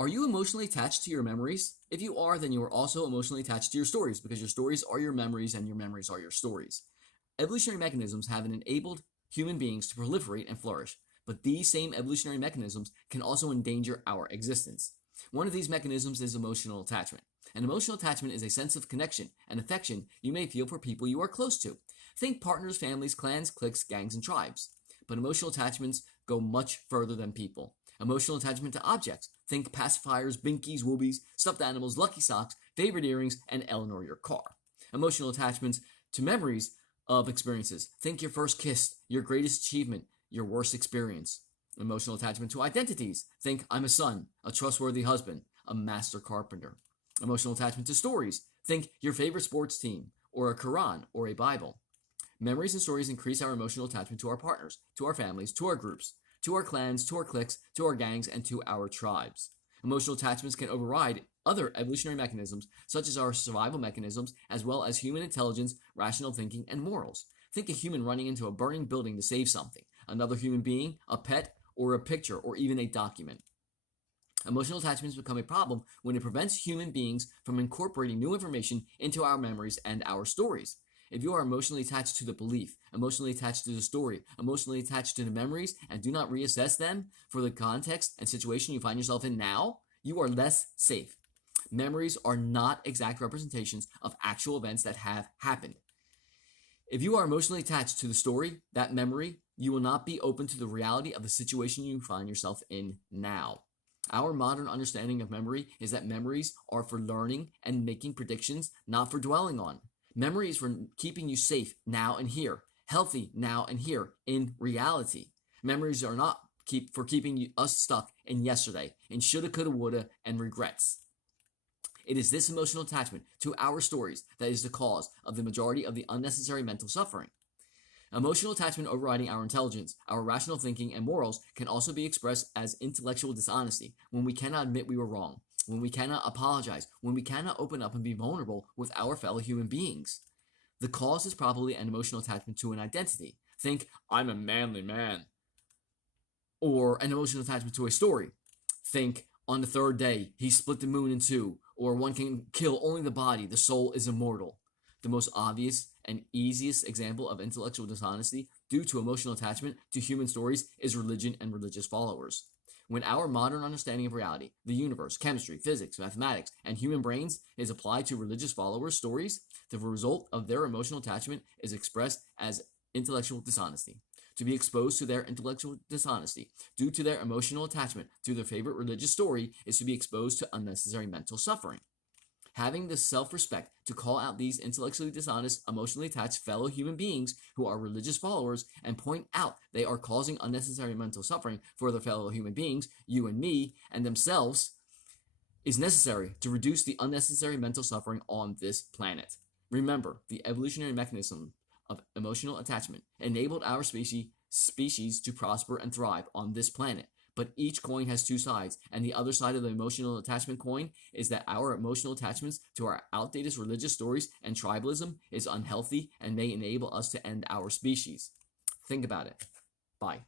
Are you emotionally attached to your memories? If you are, then you are also emotionally attached to your stories because your stories are your memories and your memories are your stories. Evolutionary mechanisms have enabled human beings to proliferate and flourish, but these same evolutionary mechanisms can also endanger our existence. One of these mechanisms is emotional attachment. An emotional attachment is a sense of connection and affection you may feel for people you are close to. Think partners, families, clans, cliques, gangs, and tribes. But emotional attachments go much further than people. Emotional attachment to objects. Think pacifiers, binkies, wubies, stuffed animals, lucky socks, favorite earrings, and Eleanor your car. Emotional attachments to memories of experiences. Think your first kiss, your greatest achievement, your worst experience. Emotional attachment to identities. Think I'm a son, a trustworthy husband, a master carpenter. Emotional attachment to stories. Think your favorite sports team, or a Quran, or a Bible. Memories and stories increase our emotional attachment to our partners, to our families, to our groups, to our clans, to our cliques, to our gangs, and to our tribes. Emotional attachments can override other evolutionary mechanisms, such as our survival mechanisms, as well as human intelligence, rational thinking, and morals. Think a human running into a burning building to save something, another human being, a pet, or a picture, or even a document. Emotional attachments become a problem when it prevents human beings from incorporating new information into our memories and our stories. If you are emotionally attached to the belief, emotionally attached to the story, emotionally attached to the memories, and do not reassess them for the context and situation you find yourself in now, you are less safe. Memories are not exact representations of actual events that have happened. If you are emotionally attached to the story, that memory, you will not be open to the reality of the situation you find yourself in now. Our modern understanding of memory is that memories are for learning and making predictions, not for dwelling on. Memory is for keeping you safe now and here, healthy now and here, in reality. Memories are not for keeping us stuck in yesterday, in shoulda, coulda, woulda, and regrets. It is this emotional attachment to our stories that is the cause of the majority of the unnecessary mental suffering. Emotional attachment overriding our intelligence, our rational thinking, and morals can also be expressed as intellectual dishonesty when we cannot admit we were wrong, when we cannot apologize, when we cannot open up and be vulnerable with our fellow human beings. The cause is probably an emotional attachment to an identity. Think, I'm a manly man. Or an emotional attachment to a story. Think, on the third day, he split the moon in two, or one can kill only the body, the soul is immortal. The most obvious and easiest example of intellectual dishonesty due to emotional attachment to human stories is religion and religious followers. When our modern understanding of reality, the universe, chemistry, physics, mathematics, and human brains is applied to religious followers' stories, the result of their emotional attachment is expressed as intellectual dishonesty. To be exposed to their intellectual dishonesty due to their emotional attachment to their favorite religious story is to be exposed to unnecessary mental suffering. Having the self-respect to call out these intellectually dishonest, emotionally attached fellow human beings who are religious followers and point out they are causing unnecessary mental suffering for their fellow human beings, you and me, and themselves, is necessary to reduce the unnecessary mental suffering on this planet. Remember, the evolutionary mechanism of emotional attachment enabled our species to prosper and thrive on this planet. But each coin has two sides, and the other side of the emotional attachment coin is that our emotional attachments to our outdated religious stories and tribalism is unhealthy and may enable us to end our species. Think about it. Bye.